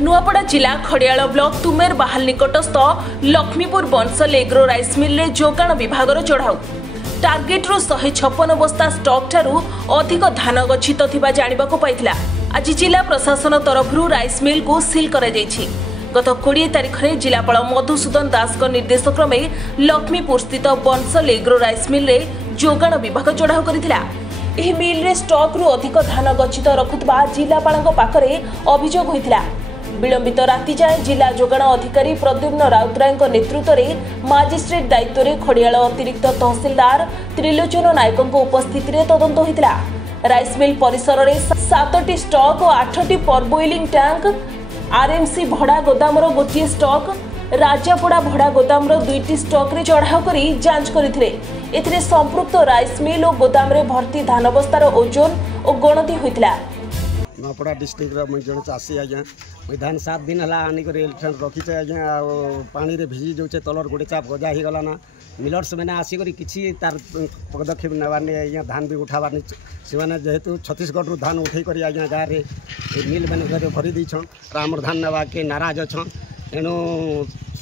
नुआपड़ा जिला खड़ियाल ब्लॉक तुमेर बाहाल निकटस्थ Laxmipur Bansal agro rice mill रे जोगाण विभागर चढ़ाऊ टार्गेट रो 156 बस्ता स्टॉक ठारू अधिक धान गच्छित थिबा जानिबाको पाइथिला। आज जिला प्रशासन तरफरु राइस मिल को सील करा जायछि। गत 20 तारिख में जिलापाल मधुसूदन दास निर्देश क्रमे लक्ष्मीपुर स्थित बंसल एग्रो राइस मिल रे जोगाण विभाग चढ़ाऊ करथिला। एही मिल रे स्टॉक रु अधिक धान गच्छित रखुतबा जिलापालଙ୍କ पाखरे अभियोग होइथिला। विलंबित राति जाए जिला जोगाण अधिकारी प्रद्युम्न राउतराय नेतृत्व में मजिस्ट्रेट दायित्व में खड़ियाल अतिरिक्त तहसीलदार त्रिलोचन नायक उपस्थित में तदंत होता। राइस मिल परिसर में 7टी स्टॉक और 8टी परबोइलिंग टैंक, आरएमसी भड़ा गोदाम गोटे स्टॉक, राजापड़ा भड़ा गोदाम 2टी स्टॉक रे चढ़ाऊ कर जांच करते संपृक्त राइस मिल और गोदाम रे भर्ती धान बस्तार ओजन और गणति होता। नुआपड़ा डिस्ट्रिक्ट मुझे जन चाषी आज्ञा मुझे धान 7 दिन है आनिक रखीचे आज्ञा पानी रे भिजी जाऊे तलर गोटे चाप गजा हो गलाना मिलर्स मैंने आसिक किसी तार पदक्षेप नेबानी आज्ञा धान भी उठाबानी से जेहेतु छत्तीसगढ़ धान उठे कर आज्ञा गाँव में मिल मैंने भरी देछन आमर धान नेबा के नाराज अच्छा तेणु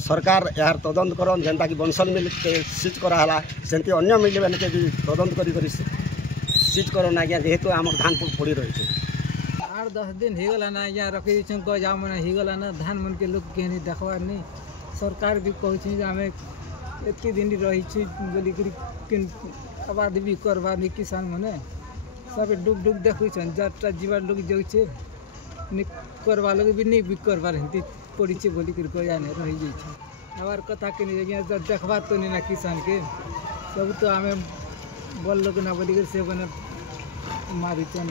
सरकार यार तदंत करन जेनता कि बंसल मिल सीज कराला सेमती अन्य मिल मैंने भी तदंत कर सीज करन आज्ञा जेहेतु आमर धान पड़ी रही 8-10 दिन होगला ना आज्ञा रखी गजा मन होगला ना धान मन के लोग कहीं देखबार नहीं। सरकार भी कहते आम एत दिन रही बोलिक आबाद भी करवार नहीं किसान मैंने सब डुब डुब देखुन जटा जीवार लोग जाऊे करवा लोग भी नहीं करवार हिंदी पड़ी बोलिक गजा नहीं रही जाए आबार कथा के नहीं देखबार तो नहीं ना किसान के सब तो आम बल लोग ना बोलिक से मैंने मारीचन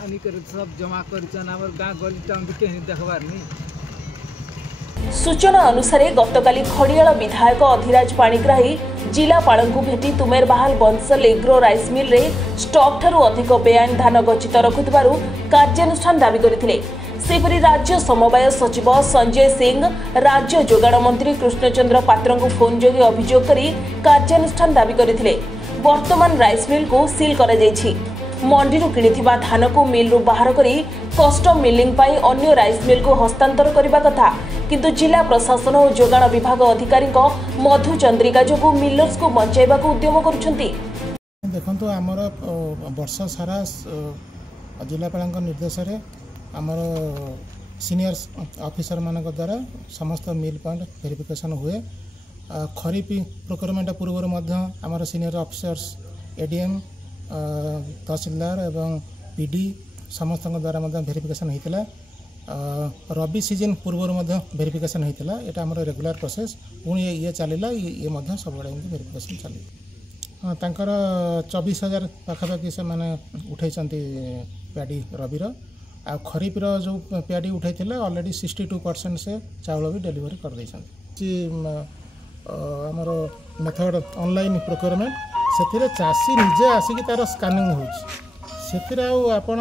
सब जमा कर गाँव गली टाउन कहीं देखबार नहीं। सूचना अनुसार गतकाली खड़ियाल विधायक अधिराज पाणिग्राही जिलापाल भेटी तुमेर Bahal Bansal agro rice mill रे स्टॉक ठारू अधिक बेआईन धान गच्छित रखुथिबारु कार्यानुष्ठान दाबी करथिले। सेपरि राज्य समवाय सचिव संजय सिंह राज्य जोगाण मंत्री कृष्णचंद्र पात्र को फोन जोगे अभियोग करी कार्यानुष्ठान दाबी करथिले। वर्तमान राइस मिल को सील करा जायछि। मंडी किणिथिबा धान को मिल रु बाहर करी कस्टम मिलिंग पाई अन्य राइस मिल को हस्तांतर करबा कथा किंतु जिला प्रशासन और जोगाण विभाग अधिकारी मधु चंद्रिका जो मिलर्स को बचाइबा को उद्यम करुछंती। देखंतु हमर वर्ष सारा जिलापाल निर्देश रे हमर सीनियर ऑफिसर मान द्वारा समस्त मिल पॉइंट वेरिफिकेशन हुए। खरीफ प्रोक्योरमेंट पूर्व आमर सीनियर ऑफिसर्स एडीएम तहसीलदार एवं पीडी समस्त द्वारा वेरिफिकेशन होता। रबी सीजन पूर्व वेरिफिकेशन होता। यहाँ आम रेगुलर प्रोसेस पुणी ये चलला ये सब वेरिफिकेशन चल हाँ तांकर 24,000 पाखापाखि से मैंने उठे प्याडी रबीर आ खरीफ जो प्याडी उठे ऑलरेडी 62% से चाउल भी डिलीवरी कर आमर मेथड ऑनलाइन प्रोक्योरमेंट से चाषी निजे आसिक तार स्कानिंग होपण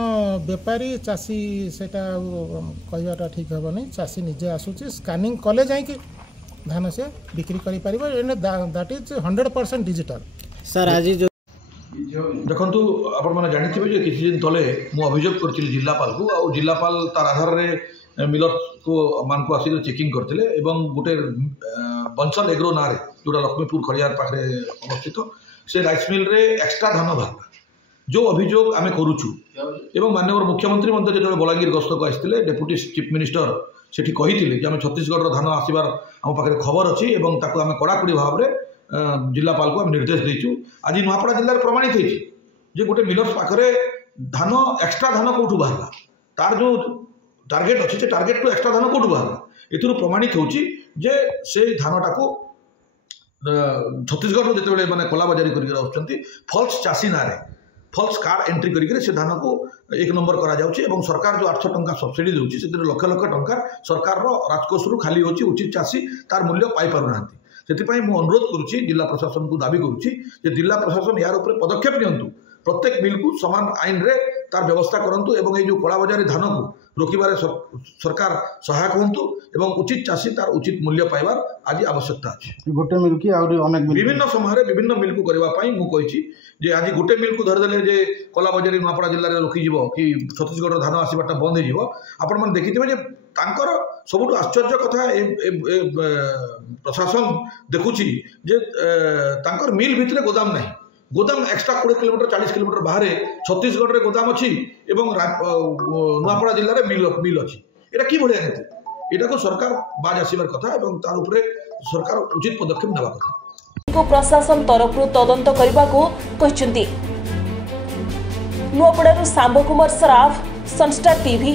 बेपारी चाषी से कहवाटा ठीक हे नहीं। चाषी निजे आसूँ स्कानिंग कले जाकि धान से बिक्री कर दैट इज 100% डिजिटल। सर आज जो देखु आपण मैंने जानी किसी दिन तले मु अभियोग कर जिलापाल को आ जिलापाल तार आधार में मिलर को मान को आसिक चेकिंग करते गोटे बंसल एग्रो ना जोटा लक्ष्मीपुर खड़ियार पाखे अवस्थित से राइस मिल रे एक्सट्रा धान बाहर जो अभियोग आम करुचु एवं माननीय मुख्यमंत्री जो बलांगीर गस्त को आसते डेप्यूटी चीफ मिनिस्टर से कही आम छत्तीसगढ़ धान आसबार आम पाखे खबर अच्छी आम कड़ाकड़ी भाव में जिलापाल को आम निर्देश देचु। आज नुआपड़ा जिले में प्रमाणित होती गोटे मिलर्स पाखे धान एक्सट्रा धान कौटू बाहर तार जो टार्गेट अच्छी से टार्गेट टू एक्सट्रा धान कौटू बाहर ए प्रमाणित होची जे से धानटा को छत्तीसगढ़ जो मैंने कलाबाजारी कर फल्स चाषी ना फल्स कार्ड एंट्री करके से धान को 1 नंबर करा जाउछि एवं सरकार जो 800 टंका सब्सिडी देउछि से लक्ष लक्ष टंका सरकार राजकोष खाली होछि उचित चाषी तार मूल्य पाई पारु नांती। से मु अनुरोध करुच्ची जिला प्रशासन को दाबी करुच्ची जिला प्रशासन यार ऊपर पदक्षेप नियंतु प्रत्येक मिल को समान आईन रे तार व्यवस्था करंतु एवं ये जो कलाबाजारी धान को रोकबार सरकार सहायक होंतु एवं उचित चाषी तार उचित मूल्य पाइबार आज आवश्यकता अच्छी। गोटे मिल की विभिन्न समय विभिन्न मिल को करने मुझे आज गोटे मिल को धरदेले जे कलाबाजारी नुआपड़ा जिले में रोकीज कि छत्तीसगढ़ धान आसवाटा बंद हो देखिथे तांकर सबुठ आश्चर्य कथा प्रशासन देखुची जे तांकर मिल भितर गोदाम नहीं गोदाम एक्सट्रा 20 किलोमीटर 40 किलोमीटर बाहर छत्तीसगढ़ रे गोदाम अच्छी एवं नुआपड़ा जिले में मिल अच्छी एटा कि भलिया नीति एटा को सरकार बाज आसबार कथा एवं तार उपरे सरकार उचित पदक्षेप नेबा कथा को प्रशासन तरफ तदंत करने को कहते। नुआपड़ारू सांब कुमार सराफ, सनस्टार टीवी।